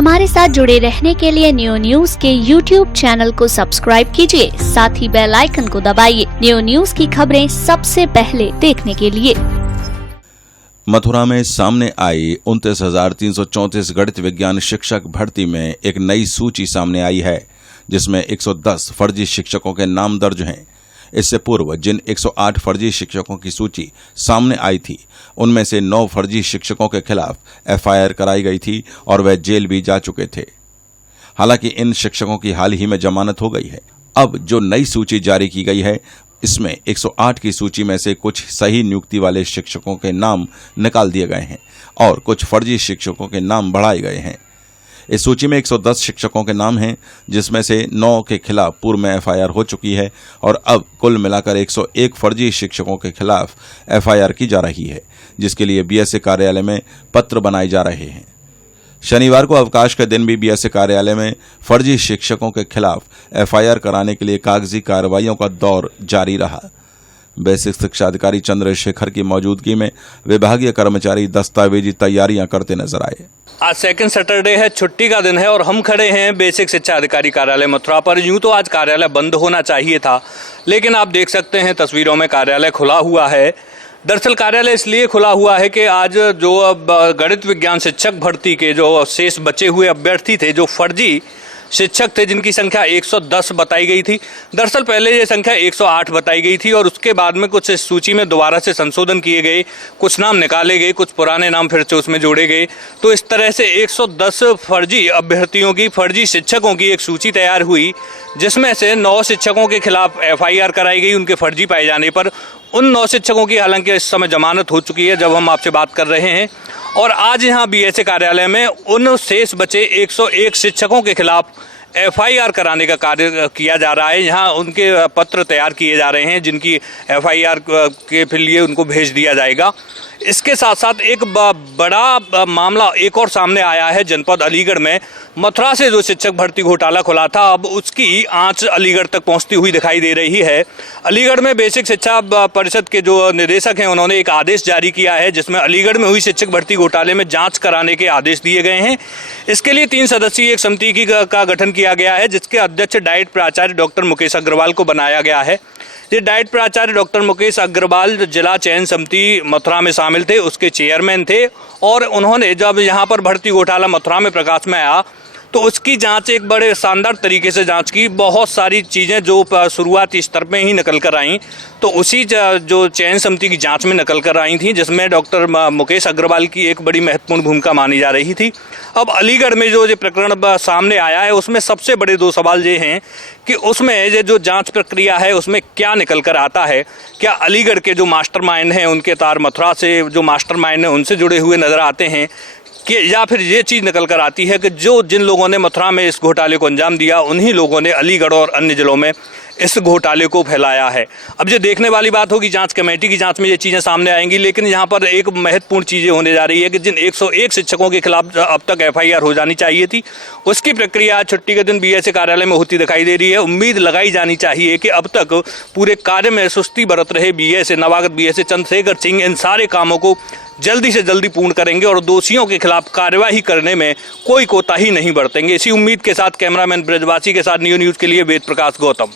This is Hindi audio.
हमारे साथ जुड़े रहने के लिए न्यू न्यूज के YouTube चैनल को सब्सक्राइब कीजिए, साथ ही बेल आइकन को दबाइए न्यू न्यूज की खबरें सबसे पहले देखने के लिए। मथुरा में सामने आई 29,334 गणित विज्ञान शिक्षक भर्ती में एक नई सूची सामने आई है, जिसमें 110 फर्जी शिक्षकों के नाम दर्ज हैं। इससे पूर्व जिन 108 फर्जी शिक्षकों की सूची सामने आई थी, उनमें से 9 फर्जी शिक्षकों के खिलाफ FIR कराई गई थी और वे जेल भी जा चुके थे। हालांकि इन शिक्षकों की हाल ही में जमानत हो गई है। अब जो नई सूची जारी की गई है, इसमें 108 की सूची में से कुछ सही नियुक्ति वाले शिक्षकों के नाम निकाल दिए गए हैं और कुछ फर्जी शिक्षकों के नाम बढ़ाए गए हैं। इस सूची में 110 शिक्षकों के नाम हैं, जिसमें से 9 के खिलाफ पूर्व में FIR हो चुकी है और अब कुल मिलाकर 101 फर्जी शिक्षकों के खिलाफ FIR की जा रही है, जिसके लिए BSA कार्यालय में पत्र बनाए जा रहे हैं। शनिवार को अवकाश के दिन भी BSA कार्यालय में फर्जी शिक्षकों के खिलाफ FIR कराने के लिए कागजी कार्रवाइयों का दौर जारी रहा। बेसिक शिक्षा अधिकारी चंद्रशेखर की मौजूदगी में विभागीय कर्मचारी दस्तावेजी तैयारियां करते नजर आए। आज सेकंड सैटरडे है, छुट्टी का दिन है और हम खड़े हैं बेसिक शिक्षा अधिकारी कार्यालय मथुरा पर। यूं तो आज कार्यालय बंद होना चाहिए था, लेकिन आप देख सकते हैं तस्वीरों में कार्यालय खुला हुआ है। दरअसल कार्यालय इसलिए खुला हुआ है कि आज जो गणित विज्ञान शिक्षक भर्ती के जो शेष बचे हुए अभ्यर्थी थे, जो फर्जी शिक्षक थे, जिनकी संख्या 110 बताई गई थी। दरअसल पहले ये संख्या 108 बताई गई थी और उसके बाद में कुछ इस सूची में दोबारा से संशोधन किए गए, कुछ नाम निकाले गए, कुछ पुराने नाम फिर से उसमें जोड़े गए। तो इस तरह से 110 फर्जी अभ्यर्थियों की, फर्जी शिक्षकों की एक सूची तैयार हुई, जिसमें से 9 शिक्षकों के खिलाफ FIR कराई गई उनके फर्जी पाए जाने पर। उन 9 शिक्षकों की हालांकि इस समय जमानत हो चुकी है जब हम आपसे बात कर रहे हैं। और आज यहाँ BSA कार्यालय में उन शेष बचे 101 शिक्षकों के खिलाफ FIR कराने का कार्य किया जा रहा है। यहाँ उनके पत्र तैयार किए जा रहे हैं, जिनकी FIR के लिए उनको भेज दिया जाएगा। इसके साथ साथ एक बड़ा मामला एक और सामने आया है। जनपद अलीगढ़ में मथुरा से जो शिक्षक भर्ती घोटाला खुला था, अब उसकी आंच अलीगढ़ तक पहुंचती हुई दिखाई दे रही है। अलीगढ़ में बेसिक शिक्षा परिषद के जो निदेशक हैं, उन्होंने एक आदेश जारी किया है, जिसमें अलीगढ़ में हुई शिक्षक भर्ती घोटाले में जांच कराने के आदेश दिए गए हैं। इसके लिए 3 सदस्यीय एक समिति का गठन किया गया है, जिसके अध्यक्ष डाइट प्राचार्य डॉक्टर मुकेश अग्रवाल को बनाया गया है। ये डाइट प्राचार्य डॉक्टर मुकेश अग्रवाल जिला चयन समिति मथुरा में शामिल थे, उसके चेयरमैन थे। और उन्होंने जब यहाँ पर भर्ती घोटाला मथुरा में प्रकाश में आया तो उसकी जांच एक बड़े शानदार तरीके से जांच की। बहुत सारी चीज़ें जो शुरुआती स्तर पे ही निकल कर आई, तो उसी जो चयन समिति की जांच में निकल कर आई थी, जिसमें डॉक्टर मुकेश अग्रवाल की एक बड़ी महत्वपूर्ण भूमिका मानी जा रही थी। अब अलीगढ़ में जो प्रकरण सामने आया है, उसमें सबसे बड़े 2 सवाल ये हैं कि उसमें ये जो जांच प्रक्रिया है, उसमें क्या निकल कर आता है। क्या अलीगढ़ के जो मास्टरमाइंड हैं, उनके तार मथुरा से जो मास्टरमाइंड हैं उनसे जुड़े हुए नजर आते हैं, कि या फिर ये चीज़ निकल कर आती है कि जिन लोगों ने मथुरा में इस घोटाले को अंजाम दिया, उन्हीं लोगों ने अलीगढ़ और अन्य जिलों में इस घोटाले को फैलाया है। अब ये देखने वाली बात होगी, जांच कमेटी की जांच में ये चीज़ें सामने आएंगी। लेकिन यहाँ पर एक महत्वपूर्ण चीज़ें होने जा रही है कि जिन 101 शिक्षकों के खिलाफ अब तक FIR हो जानी चाहिए थी, उसकी प्रक्रिया छुट्टी के दिन BSA कार्यालय में होती दिखाई दे रही है। उम्मीद लगाई जानी चाहिए कि अब तक पूरे कार्य में सुस्ती बरत रहे BSA नवागत BSA चंद्रशेखर सिंह इन सारे कामों को जल्दी से जल्दी पूर्ण करेंगे और दोषियों के खिलाफ कार्यवाही करने में कोई कोताही नहीं बरतेंगे। इसी उम्मीद के साथ कैमरामैन ब्रजवासी के साथ न्यू न्यूज़ के लिए वेद प्रकाश गौतम।